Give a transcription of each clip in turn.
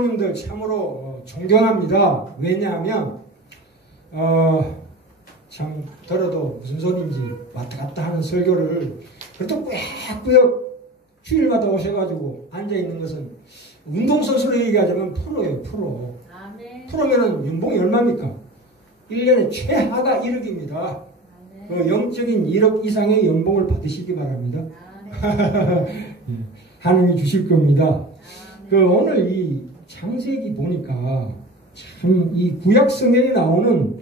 성도님들 참으로 존경합니다. 왜냐하면 참 들어도 무슨 소리인지 왔다 갔다 하는 설교를 그래도 꾸역꾸역 주일마다 오셔가지고 앉아있는 것은 운동선수로 얘기하자면 프로예요. 프로. 아멘. 프로면은 연봉이 얼마입니까? 1년에 최하가 1억입니다. 그 영적인 1억 이상의 연봉을 받으시기 바랍니다. 하느님이 주실 겁니다. 그 오늘 이 창세기 보니까 참 이 구약 성경에 나오는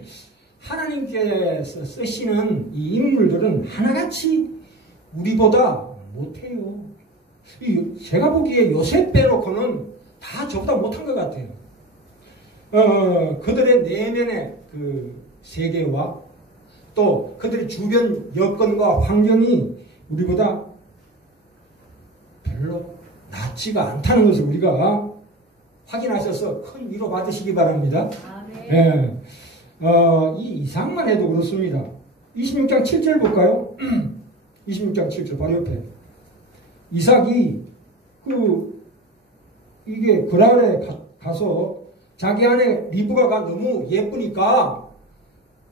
하나님께서 쓰시는 이 인물들은 하나같이 우리보다 못해요. 제가 보기에 요셉 빼놓고는 다 저보다 못한 것 같아요. 그들의 내면의 그 세계와 또 그들의 주변 여건과 환경이 우리보다 별로 낫지가 않다는 것을 우리가 확인하셔서 큰 위로 받으시기 바랍니다. 예. 이 이삭만 해도 그렇습니다. 26장 7절 볼까요? 26장 7절 바로 옆에 이삭이 이게 그랄에 가서 자기 아내 리브가가 너무 예쁘니까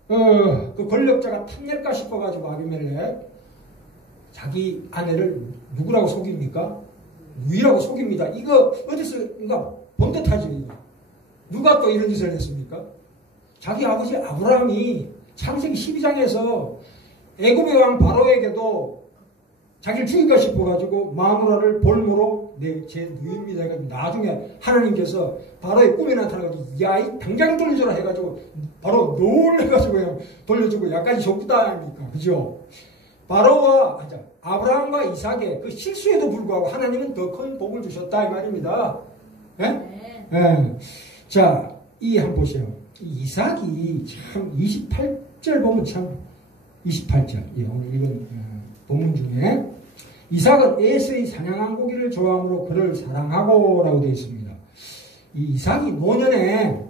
그 권력자가 탐낼까 싶어가지고 아비멜렉 자기 아내를 누구라고 속입니까? 누이라고 속입니다. 이거 어디서인가 본 듯하죠. 누가 또 이런 짓을 했습니까? 자기 아버지 아브라함이 창세기 12장에서 애굽의 왕 바로에게도 자기를 죽일까 싶어가지고 마누라를 볼모로 제 누이입니다 해가지고 나중에 하나님께서 바로의 꿈에 나타나가지고 야이 당장 돌려줘라 해가지고 바로 놀래가지고 그냥 돌려주고 약까지 줬다 아닙니까? 그죠? 바로와 아브라함과 이삭의 그 실수에도 불구하고 하나님은 더 큰 복을 주셨다 이 말입니다. 예? 네. 자, 이 한번 보세요. 이삭이 참 28절 보면 참 28절 오늘 이건 본문 중에 이삭은 에서의 사냥한 고기를 좋아하므로 그를 사랑하고 라고 되어 있습니다. 이 이삭이 노년에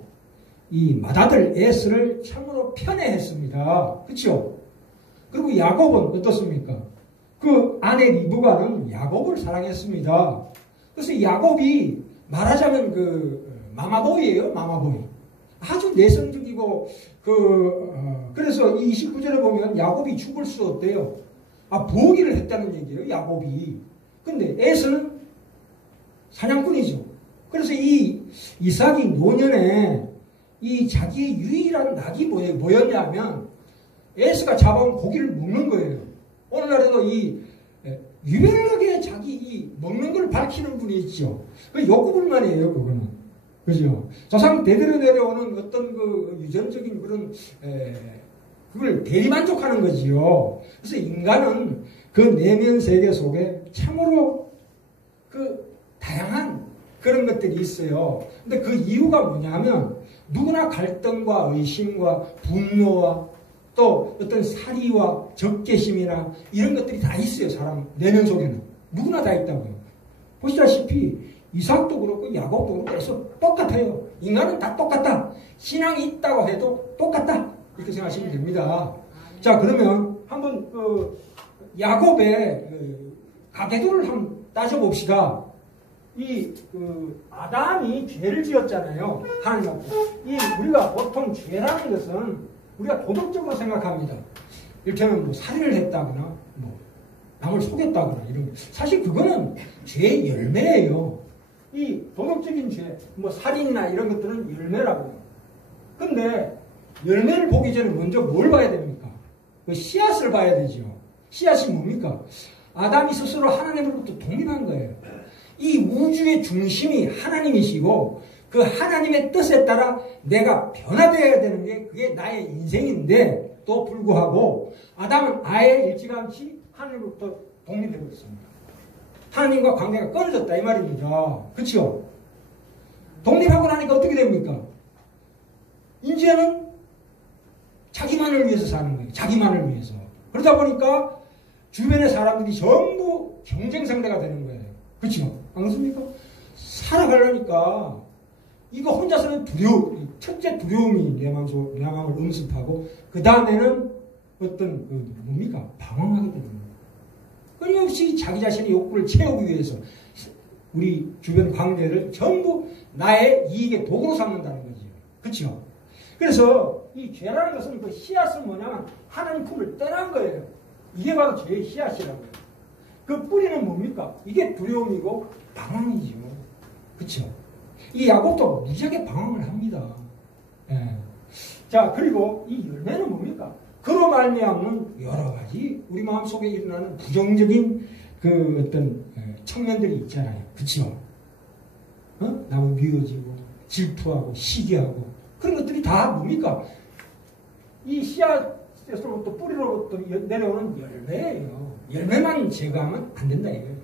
이 맏아들 에서를 참으로 편애했습니다. 그렇죠? 그리고 야곱은 어떻습니까? 그 아내 리브가는 야곱을 사랑했습니다. 그래서 야곱이 말하자면 마마보이예요. 마마보이. 아주 내성적이고 그래서 이 29절에 보면 야곱이 죽을 수 없대요. 부어기를 했다는 얘기예요. 야곱이. 근데 에서는 사냥꾼이죠. 그래서 이 이삭이 노년에 이 자기의 유일한 낙이 뭐였냐면 에서가 잡아온 고기를 먹는 거예요. 오늘날에도 이 유별나게 자기 이 먹는 걸 밝히는 분이 있죠. 그 욕구불만이에요. 그거는. 그죠? 조상 대대로 내려오는 어떤 그 유전적인 그런 그걸 대리만족하는 거지요. 그래서 인간은 그 내면 세계 속에 참으로 그 다양한 그런 것들이 있어요. 근데 그 이유가 뭐냐면 누구나 갈등과 의심과 분노와 또 어떤 사리와 적개심이나 이런 것들이 다 있어요. 사람 내면 속에는. 누구나 다 있다고요. 보시다시피 이삭도 그렇고 야곱도 그렇고 해서 똑같아요. 인간은 다 똑같다. 신앙이 있다고 해도 똑같다. 이렇게 생각하시면 됩니다. 자, 그러면 한번 야곱의 가계도를 한번 따져봅시다. 아담이 죄를 지었잖아요. 하나님 앞에. 우리가 보통 죄라는 것은 우리가 도덕적으로 생각합니다. 이를테면 뭐 살인을 했다거나 뭐 남을 속였다거나 이런 거. 사실 그거는 죄의 열매예요. 이 도덕적인 죄, 뭐 살인이나 이런 것들은 열매라고요. 근데 열매를 보기 전에 먼저 뭘 봐야 됩니까? 그 씨앗을 봐야 되죠. 씨앗이 뭡니까? 아담이 스스로 하나님으로부터 독립한 거예요. 이 우주의 중심이 하나님이시고 그 하나님의 뜻에 따라 내가 변화되어야 되는 게 그게 나의 인생인데 또 불구하고 아담은 아예 일찌감치 하나님으로부터 독립해버렸습니다. 하나님과 관계가 끊어졌다 이 말입니다. 그렇죠? 독립하고 나니까 어떻게 됩니까? 이제는 자기만을 위해서 사는 거예요. 자기만을 위해서. 그러다 보니까 주변의 사람들이 전부 경쟁 상대가 되는 거예요. 그렇죠? 안 그렇습니까? 살아가려니까 이거 혼자서는 첫째 두려움이 내 마음을 음습하고 그 다음에는 어떤 뭡니까? 방황하게 되는 거예요. 끊임없이 자기 자신의 욕구를 채우기 위해서 우리 주변 관계를 전부 나의 이익의 도구로 삼는다는 거죠. 그렇죠? 그래서 이 죄라는 것은 그 씨앗은 뭐냐면 하나님 품을 떠난 거예요. 이게 바로 죄의 씨앗이라고요. 그 뿌리는 뭡니까? 이게 두려움이고 방황이죠. 그렇죠? 이 야곱도 무지하게 방황을 합니다. 예. 자, 그리고 이 열매는 뭡니까? 그로 말미암는 여러 가지 우리 마음속에 일어나는 부정적인 그 어떤 측면들이 있잖아요. 그렇죠? 나무 미워지고 질투하고 시기하고 그런 것들이 다 뭡니까? 이 씨앗에서부터 뿌리로부터 내려오는 열매예요. 열매만 제거하면 안 된다 이거예요.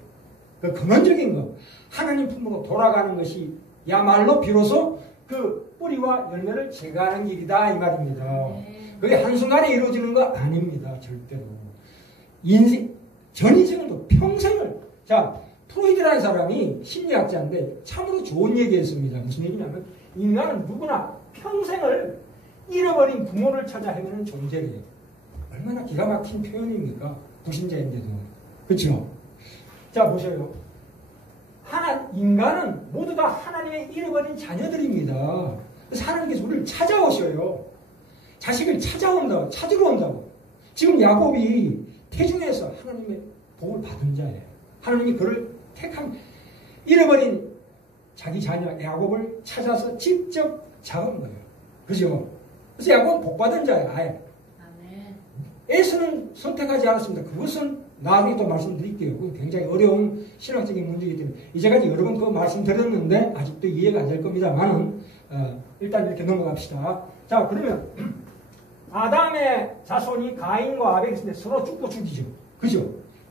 그 근원적인 거 하나님 품으로 돌아가는 것이 야말로 비로소 그 뿌리와 열매를 제거하는 일이다 이 말입니다. 그게 한순간에 이루어지는 거 아닙니다. 절대로. 인생 전 인생을 평생을 자 프로이드라는 사람이 심리학자인데 참으로 좋은 얘기했습니다. 무슨 얘기냐면 인간은 누구나 평생을 잃어버린 부모를 찾아 헤매는 존재예요. 얼마나 기가 막힌 표현입니까? 불신자인데도. 그렇죠? 자 보세요. 인간은 모두 다 하나님의 잃어버린 자녀들입니다. 그래서 하나님께서 우리를 찾아오셔요. 자식을 찾으러 온다고. 지금 야곱이 태중에서 하나님의 복을 받은 자예요. 하나님이 그를 택한 잃어버린 자기 자녀 야곱을 찾아서 직접 잡은 거예요. 그죠? 그래서 야곱은 복 받은 자예요. 아예. 에서는 선택하지 않았습니다. 그것은 나중에 또 말씀드릴게요. 그건 굉장히 어려운 신학적인 문제이기 때문에 이제까지 여러 번 그 말씀드렸는데 아직도 이해가 안 될 겁니다만은 일단 이렇게 넘어갑시다. 자 그러면 아담의 자손이 가인과 아벨이 있는데 서로 죽고 죽이죠. 그죠?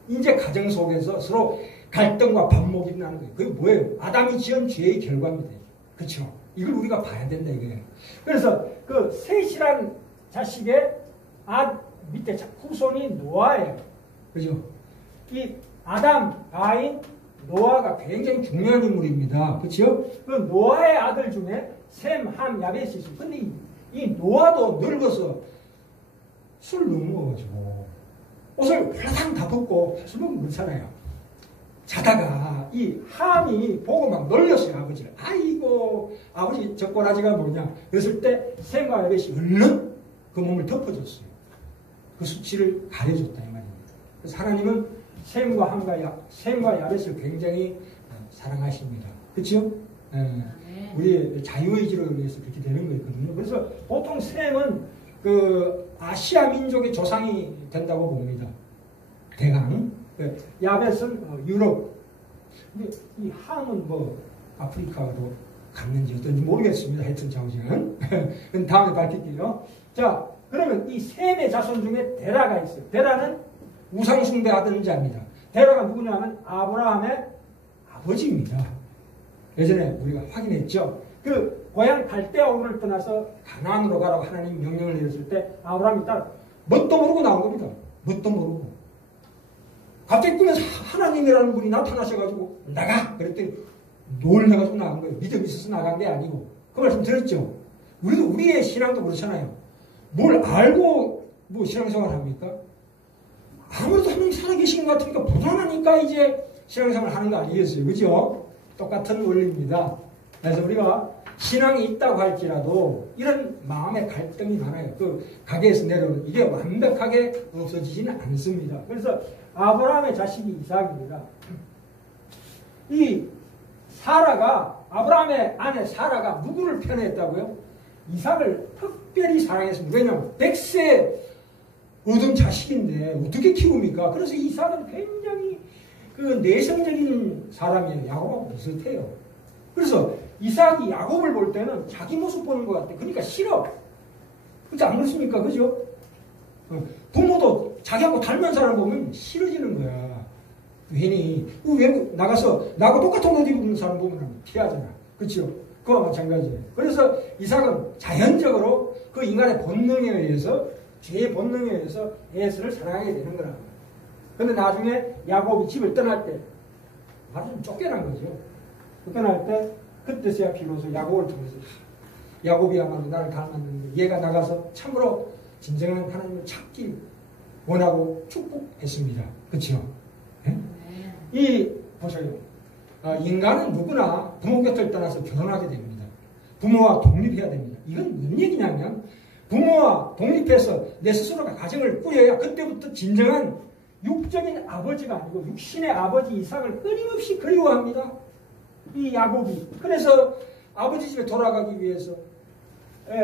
이제 가정 속에서 서로 갈등과 반목이 일어나는 거예요. 그게 뭐예요? 아담이 지은 죄의 결과입니다. 그렇죠? 이걸 우리가 봐야 된다 이거예요. 그래서 그 셋이란 자식의 밑에 후손이 노아예요. 그죠? 이 아담, 가인, 노아가 굉장히 중요한 인물입니다. 그렇죠? 그 노아의 아들 중에 셈, 함, 야벳이 있어요. 근데 이 노아도 늙어서 술 너무 먹어가지고 옷을 하나당 다 벗고 술 먹으면 그렇잖아요. 자다가 이 함이 보고 막 놀렸어요. 아버지를. 아이고 아버지 저 꼬라지가 뭐냐. 그랬을 때 셈과 야벳이 얼른 그 몸을 덮어줬어요. 그 수치를 가려줬다 이 말입니다. 그래서 하나님은 셈과 야벳을 굉장히 사랑하십니다. 그렇죠? 우리의 자유의지로 의해서 그렇게 되는 거거든요. 그래서 보통 셈은 그 아시아 민족의 조상이 된다고 봅니다. 대강. 야벳은 유럽. 이 함은 뭐 아프리카로 갔는지 어떤지 모르겠습니다. 하여튼 자우지는. 그건 다음에 밝힐게요. 자, 그러면 이 셈의 자손 중에 데라가 있어요. 데라는 우상숭배하던 자입니다. 데라가 누구냐면 아브라함의 아버지입니다. 예전에 우리가 확인했죠. 그 고향 갈대아우를 떠나서 가나안으로 가라고 하나님이 명령을 내렸을 때 아브라함이 따라 뭣도 모르고 나온 겁니다. 뭣도 모르고. 갑자기 꿈에서 하나님이라는 분이 나타나셔가지고 나가! 그랬더니 놀래가지고 나간 거예요. 믿음이 있어서 나간 게 아니고. 그 말씀 들었죠? 우리의 신앙도 그렇잖아요. 뭘 알고 뭐 신앙생활 합니까? 아무래도 하나님 살아계신 것 같으니까 불안하니까 이제 신앙생활 하는 거 아니겠어요? 그죠? 똑같은 원리입니다. 그래서 우리가 신앙이 있다고 할지라도 이런 마음의 갈등이 많아요. 그 가게에서 내려오는 이게 완벽하게 없어지지는 않습니다. 그래서 아브라함의 자식이 이삭입니다. 이 사라가 아브라함의 아내 사라가 누구를 편애했다고요? 이삭을 특별히 사랑했습니다. 왜냐하면 100세 얻은 자식인데 어떻게 키웁니까? 그래서 이삭은 굉장히 그 내성적인 사람이에요. 야곱하고 비슷해요. 그래서 이삭이 야곱을 볼 때는 자기 모습 보는 것 같아. 그러니까 싫어. 그렇지 안 그렇습니까? 그죠? 부모도 자기하고 닮은 사람 보면 싫어지는 거야. 괜히 외국 나가서 나하고 똑같은 옷 입는 사람 보면 피하잖아. 그렇죠? 그와 마찬가지예요. 그래서 이삭은 자연적으로 그 인간의 본능에 의해서 죄의 본능에 의해서 에서를 사랑하게 되는 거라고. 그런데 나중에 야곱이 집을 떠날 때 말하자면 쫓겨난 거죠. 쫓겨날 때 그때서야 비로소 야곱을 통해서 야곱이야말로 나를 닮았는데 얘가 나가서 참으로 진정한 하나님을 찾기 원하고 축복했습니다. 그렇죠? 네? 이 보세요. 인간은 누구나 부모 곁을 떠나서 결혼하게 됩니다. 부모와 독립해야 됩니다. 이건 뭔 얘기냐면 부모와 독립해서 내 스스로가 가정을 꾸려야 그때부터 진정한 육적인 아버지가 아니고 육신의 아버지 이삭을 끊임없이 그리워합니다. 이 야곱이. 그래서 아버지 집에 돌아가기 위해서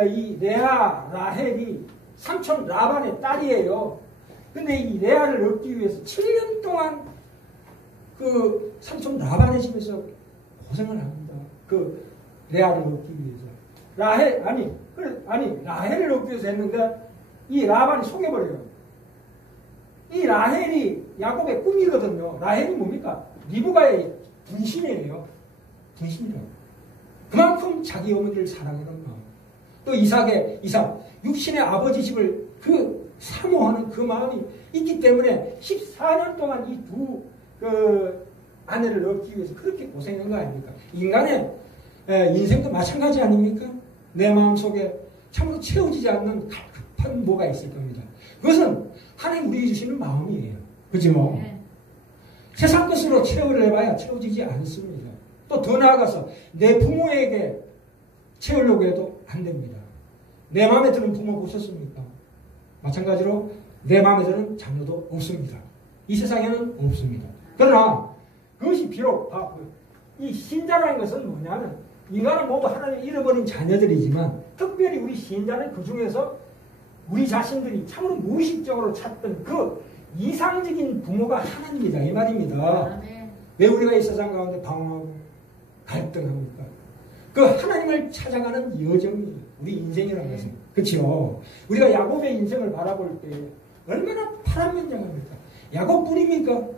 이 레아, 라헬이 삼촌 라반의 딸이에요. 근데 이 레아를 얻기 위해서 7년 동안 그 삼촌 라반의 집에서 고생을 합니다. 그 레아를 얻기 위해서. 라헬을 얻기 위해서 했는데 이 라반이 속여버려요. 이 라헬이 야곱의 꿈이거든요. 라헬이 뭡니까? 리브가의 분신이에요. 분신이라고. 그만큼 자기 어머니를 사랑하는 마음. 또 이삭, 육신의 아버지 집을 사모하는 그 마음이 있기 때문에 14년 동안 이 두 아내를 얻기 위해서 그렇게 고생한 거 아닙니까? 인간의 인생도 마찬가지 아닙니까? 내 마음속에 참으로 채워지지 않는 갈급한 뭐가 있을 겁니다. 그것은 하나님 우리 주시는 마음이에요. 그죠? 네. 세상 것으로 채우려 해봐야 채워지지 않습니다. 또 더 나아가서 내 부모에게 채우려고 해도 안 됩니다. 내 마음에 드는 부모 보셨습니까? 마찬가지로 내 마음에 드는 자녀도 없습니다. 이 세상에는 없습니다. 그러나 그것이 비록 이 신자라는 것은 뭐냐면 인간은 모두 하나님 잃어버린 자녀들이지만 특별히 우리 신자는 그 중에서 우리 자신들이 참으로 무의식적으로 찾던 그 이상적인 부모가 하나님이다 이 말입니다. 왜 우리가 이 세상 가운데 방황하고 갈등합니까? 그 하나님을 찾아가는 여정이 우리 인생이라는 것은. 그렇죠? 우리가 야곱의 인생을 바라볼 때 얼마나 파란만장합니까? 야곱뿐입니까?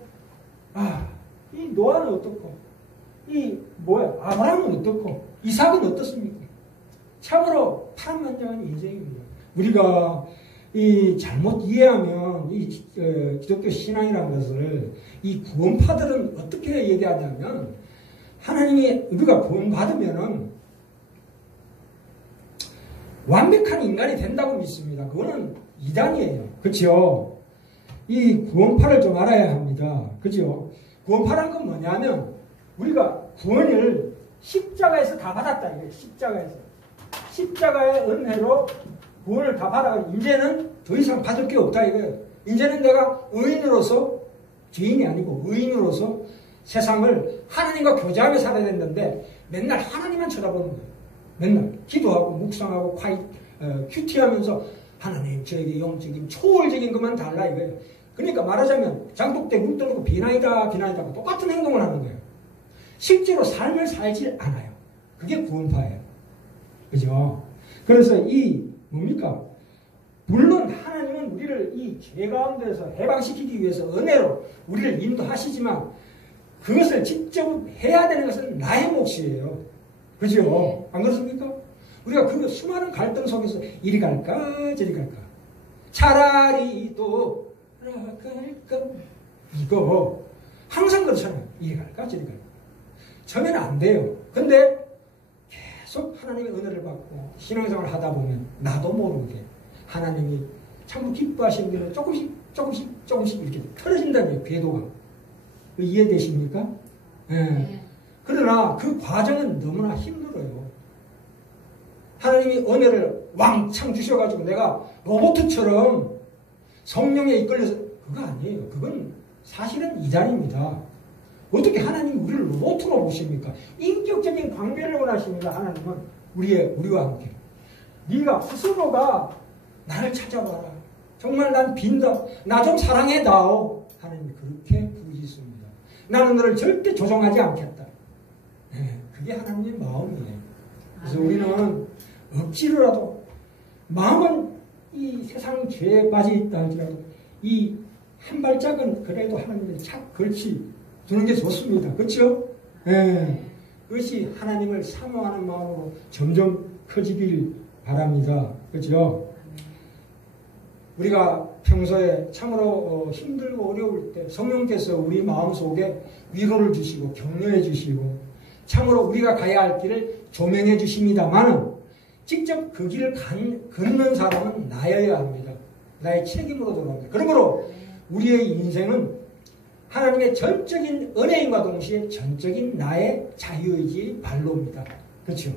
이 노아는 어떻고 아브라함은 어떻고 이삭은 어떻습니까? 참으로 파란만장한 인생입니다. 우리가 이 잘못 이해하면 이 기독교 신앙이라는 것을 이 구원파들은 어떻게 얘기하냐면 하나님이 우리가 구원받으면은 완벽한 인간이 된다고 믿습니다. 그거는 이단이에요. 그렇죠? 이 구원파를 좀 알아야 합니다. 그렇죠? 구원파란 건 뭐냐면 우리가 구원을 십자가에서 다 받았다 이거예요. 십자가의 은혜로 구원을 다 받아가지고 이제는 더 이상 받을 게 없다 이거예요. 이제는 내가 의인으로서 죄인이 아니고 의인으로서 세상을 하나님과 교제하며 살아야 됐는데 맨날 하나님만 쳐다보는 거예요. 맨날 기도하고 묵상하고 큐티하면서 하나님 저에게 영적인 초월적인 것만 달라 이거예요. 그러니까 말하자면 장독대 눈 떠놓고 비나이다 똑같은 행동을 하는 거예요. 실제로 삶을 살지 않아요. 그게 구원파예요. 그죠? 그래서 뭡니까? 물론 하나님은 우리를 이 죄 가운데서 해방시키기 위해서 은혜로 우리를 인도하시지만 그것을 직접 해야 되는 것은 나의 몫이에요. 그죠? 안 그렇습니까? 우리가 그 수많은 갈등 속에서 이리 갈까 저리 갈까 차라리 돌아갈까 이거 항상 그렇잖아요. 이리 갈까 저리 갈까 처음에는 안 돼요. 근데 계속 하나님의 은혜를 받고 신앙생활을 하다 보면 나도 모르게 하나님이 참 기뻐하시는 대로 조금씩 이렇게 틀어진다는 궤도가. 이해되십니까? 네. 그러나 그 과정은 너무나 힘들어요. 하나님이 은혜를 왕창 주셔가지고 내가 로봇처럼 성령에 이끌려서 그거 아니에요. 그건 사실은 이단입니다. 어떻게 하나님이 우리를 로봇으로 보십니까? 인격적인 관계를 원하십니다. 하나님은 우리와 함께. 네가 스스로가 나를 찾아봐라. 정말 난 빈다. 나 좀 사랑해다오. 하나님이 그렇게 부르짖습니다. 나는 너를 절대 조종하지 않겠다. 네, 그게 하나님의 마음이에요. 그래서 우리는 억지로라도 마음은 이 세상 죄에 빠져 있다 할지라도 이 한 발짝은 그래도 하나님의 착 걸치 두는 게 좋습니다. 그렇죠? 네, 그것이 하나님을 사모하는 마음으로 점점 커지길 바랍니다. 그렇죠? 우리가 평소에 참으로 힘들고 어려울 때 성령께서 우리 마음속에 위로를 주시고 격려해 주시고 참으로 우리가 가야 할 길을 조명해 주십니다만 직접 그 길을 걷는 사람은 나여야 합니다. 나의 책임으로 돌아옵니다. 그러므로 우리의 인생은 하나님의 전적인 은혜인과 동시에 전적인 나의 자유의지 발로입니다. 그렇죠?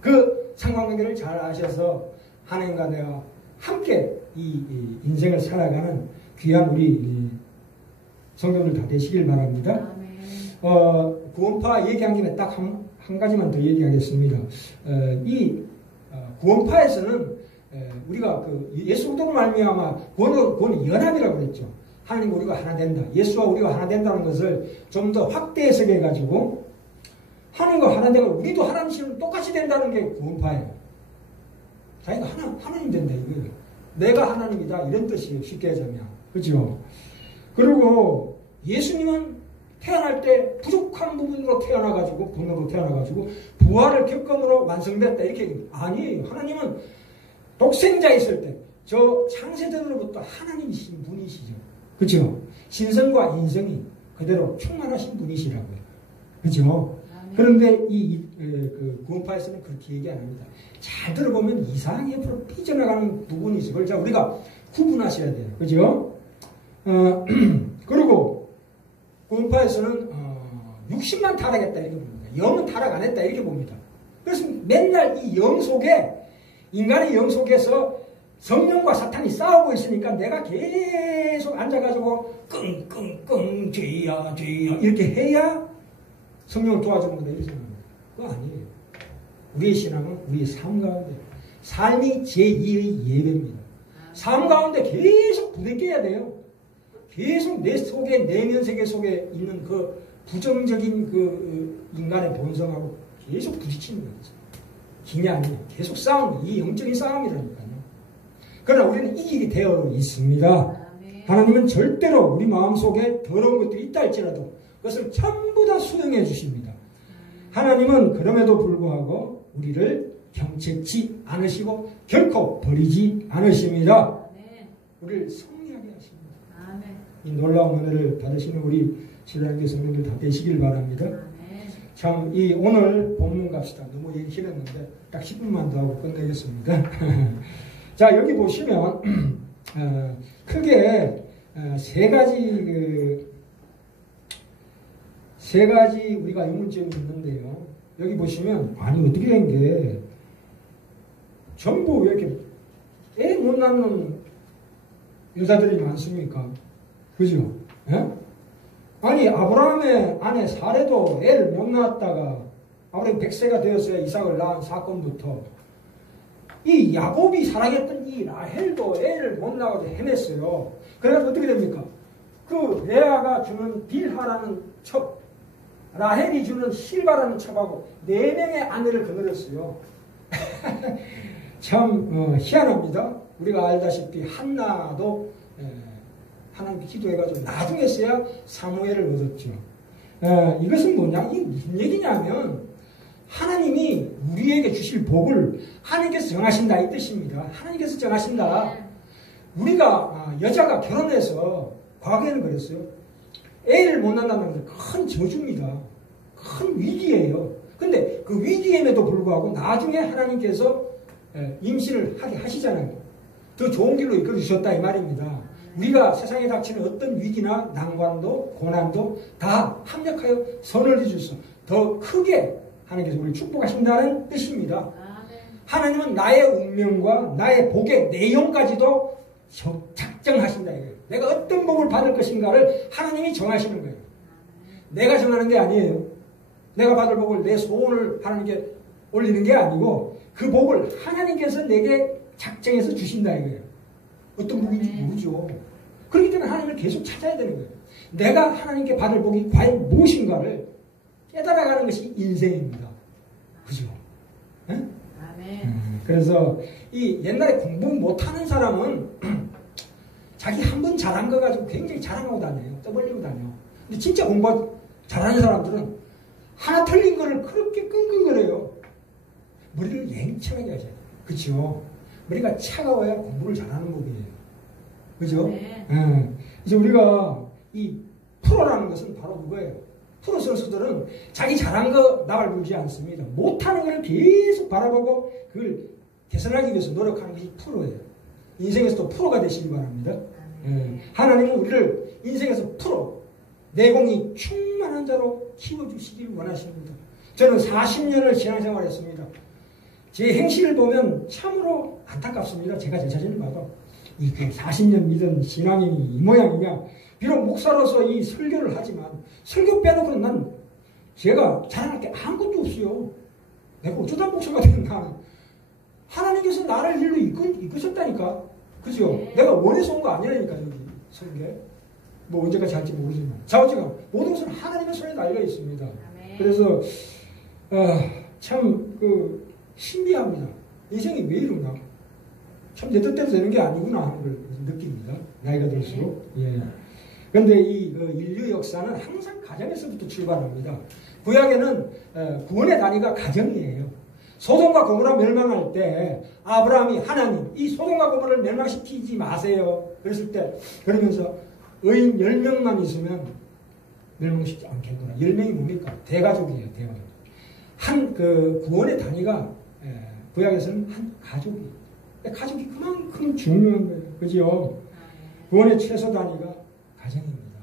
그 상관관계를 잘 아셔서 하나님과 내가 함께 이 인생을 살아가는 귀한 우리 성도들 다 되시길 바랍니다. 구원파 얘기한 김에 딱 한 가지만 더 얘기하겠습니다. 이 구원파에서는 우리가 그 예수 그리스도로 말미암아 구원은 연합이라고 그랬죠. 하나님과 우리가 하나 된다. 예수와 우리가 하나 된다는 것을 좀 더 확대 해석해 가지고 하나님과 하나 되고 우리도 하나님처럼 똑같이 된다는 게 구원파예요. 자기가 하나님 된다 이거예요. 내가 하나님이다 이런 뜻이에요. 쉽게 하자면. 그렇죠? 그리고 예수님은 태어날 때 부족한 부분으로 태어나가지고 분으로 태어나가지고 부활을 겪음으로 완성됐다 이렇게 얘기합니다. 아니에요. 하나님은 독생자 있을 때 저 창세전으로부터 하나님이신 분이시죠. 그렇죠? 신성과 인성이 그대로 충만하신 분이시라고요. 그렇죠? 그런데 그 구원파에서는 그렇게 얘기 안 합니다. 잘 들어보면 이상하게 옆으로 삐져나가는 부분이 있어요. 그걸 우리가 구분하셔야 돼요. 그죠? 그리고 구원파에서는 60만 타락했다 이렇게 봅니다. 영은 타락 안 했다 이렇게 봅니다. 그래서 맨날 이 영 속에 인간의 영 속에서 성령과 사탄이 싸우고 있으니까 내가 계속 앉아가지고 끙끙끙 죄야 이렇게 해야 성령을 도와주는 거다 이렇게 생각합니다. 그거 아니에요. 우리의 신앙은 우리의 삶 가운데 삶이 제2의 예배입니다. 삶 가운데 계속 부대껴야 돼요. 계속 내 속에 내면 세계 속에 있는 그 부정적인 그 인간의 본성하고 계속 부딪히는 거죠. 기냐 아니냐 계속 싸움, 이 영적인 싸움이라니까요. 그러나 우리는 이기게 되어 있습니다. 하나님은 절대로 우리 마음속에 더러운 것들이 있다 할지라도 그것을 전부 다 수용해 주십니다. 하나님은 그럼에도 불구하고 우리를 경책치 않으시고 결코 버리지 않으십니다. 우리를 승리하게 하십니다. 이 놀라운 은혜를 받으시는 우리 신랑교 성도들 다 되시길 바랍니다. 참 이 오늘 본문 갑시다. 너무 얘기 길었는데 딱 10분만 더 하고 끝내겠습니다. 자 여기 보시면 크게 세 가지 우리가 의문점이 있는데요. 여기 보시면 아니 어떻게 된 게 전부 왜 이렇게 애 못 낳는 여자들이 많습니까? 그죠? 예? 아니 아브라함의 아내 사레도 애를 못 낳았다가 아브라함이 100세가 되었어야 이삭을 낳은 사건부터 이 야곱이 사랑했던 이 라헬도 애를 못 낳아서 헤맸어요. 그래서 어떻게 됩니까? 그 레아가 주는 빌하라는 첩, 라헬이 주는 실바라는 첩하고 4명의 아내를 거느렸어요. 참 희한합니다. 우리가 알다시피 한나도 하나님께 기도해가지고 나중에서야 사무엘을 얻었죠. 이것은 뭐냐? 이게 무슨 얘기냐면 하나님이 우리에게 주실 복을 하나님께서 정하신다 이 뜻입니다. 하나님께서 정하신다. 우리가 여자가 결혼해서 과거에는 그랬어요. 애를 못 낳는다는 것은 큰 저주입니다. 큰 위기예요. 근데 그 위기임에도 불구하고 나중에 하나님께서 임신을 하게 하시잖아요. 더 좋은 길로 이끌어 주셨다 이 말입니다. 우리가 세상에 닥치는 어떤 위기나 난관도 고난도 다 합력하여 선을 해주셔서 더 크게 하나님께서 우리를 축복하신다는 뜻입니다. 하나님은 나의 운명과 나의 복의 내용까지도 작정하신다 이거예요. 내가 어떤 복을 받을 것인가를 하나님이 정하시는 거예요. 내가 정하는 게 아니에요. 내가 받을 복을 내 소원을 하나님께 올리는 게 아니고 그 복을 하나님께서 내게 작정해서 주신다 이거예요. 어떤 복인지 모르죠. 그렇기 때문에 하나님을 계속 찾아야 되는 거예요. 내가 하나님께 받을 복이 과연 무엇인가를 깨달아가는 것이 인생입니다. 그죠? 네? 그래서 이 옛날에 공부 못하는 사람은 자기 한 번 잘한 거 가지고 굉장히 자랑하고 다녀요. 떠벌리고 다녀. 근데 진짜 공부 잘하는 사람들은 하나 틀린 거를 그렇게 끙끙거려요. 머리를 냉철하게 하잖아요. 그렇죠? 머리가 차가워야 공부를 잘하는 법이에요. 그죠? 네. 그래서 우리가 이 프로라는 것은 바로 그거예요. 프로 선수들은 자기 잘한 거 나발 부르지 않습니다. 못하는 걸 계속 바라보고 그걸 개선하기 위해서 노력하는 것이 프로예요. 인생에서도 프로가 되시기 바랍니다. 하나님은 우리를 인생에서 프로, 내공이 충만한 자로 키워주시길 원하십니다. 저는 40년을 신앙생활했습니다. 제 행실을 보면 참으로 안타깝습니다. 제가 제 자신을 봐도 이게 40년 믿은 신앙인이 이 모양이냐. 비록 목사로서 이 설교를 하지만 설교 빼놓고는 난 제가 자랑할 게 아무것도 없어요. 내가 어쩌다 목사가 됐나. 하나님께서 나를 일로 이끄셨다니까. 그죠? 내가 원해서 온 거 아니라니까 여기 설계. 뭐 언제까지 할지 모르지만 좌우지간 모든 것은 하나님의 손에 달려 있습니다. 그래서 참 신비합니다. 인생이 왜 이런가? 참 내 뜻대로 되는 게 아니구나 하는 걸 느낍니다. 나이가 들수록. 예. 그런데 이 인류 역사는 항상 가정에서부터 출발합니다. 구약에는 구원의 단위가 가정이에요. 소돔과 고모라 멸망할 때 아브라함이 하나님 이 소돔과 고모라를 멸망시키지 마세요. 그랬을 때 그러면서 의인 10명만 있으면 멸망시키지 않겠구나. 10명이 뭡니까? 대가족이에요. 대가족. 구원의 단위가 구약에서는 한 가족이에요. 가족이 그만큼 중요한 거예요. 그죠? 구원의 최소 단위가 가정입니다.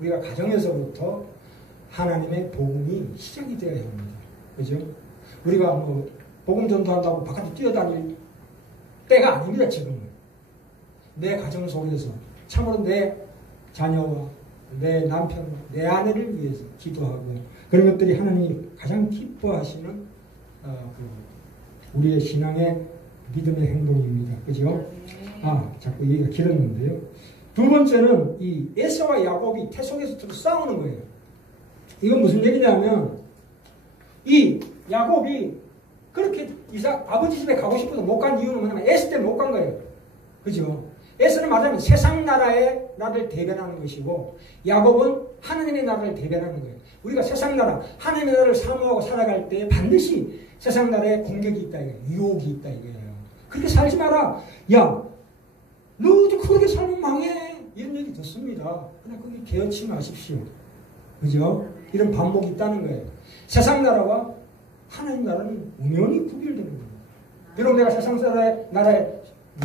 우리가 가정에서부터 하나님의 복음이 시작이 되어야 합니다. 그죠? 우리가 뭐 복음 전도한다고 바깥에 뛰어다닐 때가 아닙니다. 지금은. 내 가정 속에서 참으로 내 자녀와 내 남편, 내 아내를 위해서 기도하고 그런 것들이 하나님이 가장 기뻐하시는 우리의 신앙의 믿음의 행동입니다. 그죠? 자꾸 얘기가 길었는데요. 두 번째는 이 에서와 야곱이 태속에서 서로 싸우는 거예요. 이건 무슨 얘기냐면 이 야곱이 그렇게 아버지 집에 가고 싶어도 못 간 이유는 뭐냐면 에서 때문에 못 간 거예요. 그죠? 에서는 말하자면 세상 나라의 나라를 대변하는 것이고 야곱은 하나님의 나라를 대변하는 거예요. 우리가 세상 나라, 하나님의 나라를 사모하고 살아갈 때 반드시 세상 나라에 공격이 있다 이거예요. 유혹이 있다 이거예요. 그렇게 살지 마라. 야, 너도 그렇게 살면 망해. 이런 얘기 듣습니다. 그냥 거기 개의치 마십시오. 그죠? 이런 반목이 있다는 거예요. 세상 나라와 하나님 나라는 운연히 구별되는 거예요. 비록 내가 세상 나라에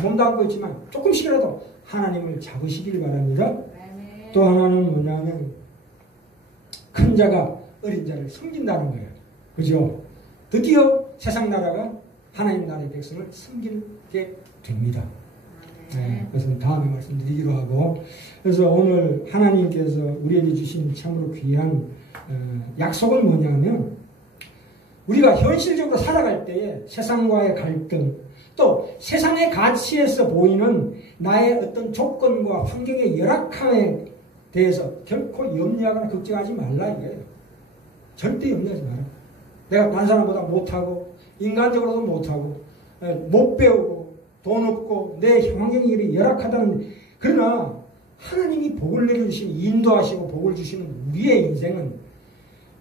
몸담고 있지만 조금씩이라도 하나님을 잡으시길 바랍니다. 또 하나는 뭐냐면 큰 자가 어린 자를 섬긴다는 거예요. 그죠? 드디어 세상 나라가 하나님 나라의 백성을 섬기게 됩니다. 네, 그래서 다음에 말씀드리기로 하고 그래서 오늘 하나님께서 우리에게 주신 참으로 귀한 약속은 뭐냐면 우리가 현실적으로 살아갈 때에 세상과의 갈등 또 세상의 가치에서 보이는 나의 어떤 조건과 환경의 열악함에 대해서 결코 염려하거나 걱정하지 말라 이거예요. 절대 염려하지 마라. 내가 다른 사람보다 못하고 인간적으로도 못하고 못 배우고 돈 없고 내 환경이 이렇게 열악하다는 그러나 하나님이 복을 내려주시는 인도하시고 복을 주시는 우리의 인생은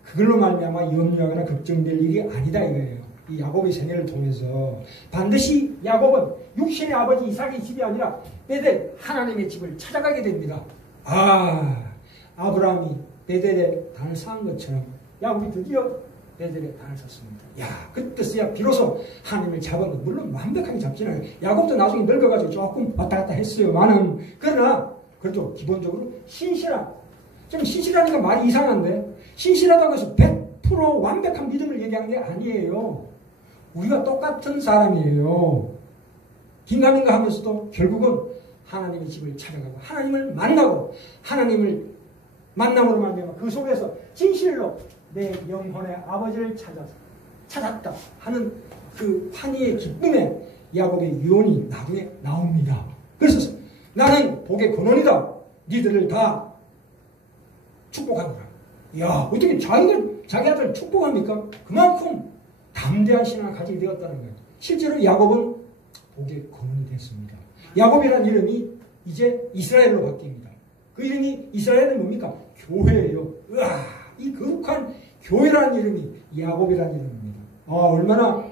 그걸로 말미암아 염려하거나 걱정될 일이 아니다 이거예요. 이 야곱의 생애를 통해서 반드시 야곱은 육신의 아버지 이삭의 집이 아니라 베델 하나님의 집을 찾아가게 됩니다. 아브라함이 베델에 단을 쌓은 것처럼 야곱이 드디어 베델에 단을 섰습니다. 그때서야 비로소 하나님을 잡은 것. 물론 완벽하게 잡지는 않아요. 야곱도 나중에 늙어가지고 조금 왔다 갔다 했어요. 그러나 그래도 기본적으로 좀 신실하니까 말이 이상한데 신실하다고 해서 100% 완벽한 믿음을 얘기하는 게 아니에요. 우리가 똑같은 사람이에요. 긴가민가 하면서도 결국은 하나님의 집을 찾아가고 하나님을 만나고 하나님을 만남으로 말미암아 그 속에서 진실로 내 영혼의 아버지를 찾았다 하는 그 환희의 기쁨에 야곱의 유언이 나중에 나옵니다. 그래서 나는 복의 근원이다. 니들을 다 축복하노라. 어떻게 자기 아들 축복합니까? 그만큼 담대한 신앙을 가지게 되었다는 거예요. 실제로 야곱은 복의 근원이 됐습니다. 야곱이라는 이름이 이제 이스라엘로 바뀝니다. 그 이름이 이스라엘은 뭡니까? 교회예요. 이 거룩한 교회라는 이름이 야곱이라는 이름입니다. 얼마나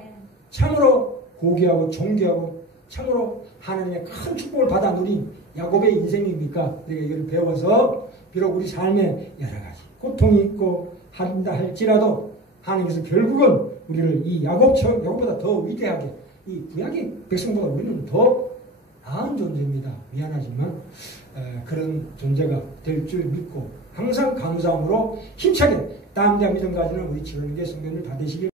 참으로 고귀하고 존귀하고 참으로 하나님의 큰 축복을 받아 누린 야곱의 인생입니까? 내가 이걸 배워서 비록 우리 삶에 여러 가지 고통이 있고 한다 할지라도 하나님께서 결국은 우리를 이 야곱보다 더 위대하게 이 구약의 백성보다 우리는 더 나은 존재입니다. 미안하지만 그런 존재가 될 줄 믿고 항상 감사함으로 힘차게 땀과 믿음 가지는 우리 지원에게 성도들 다 되시길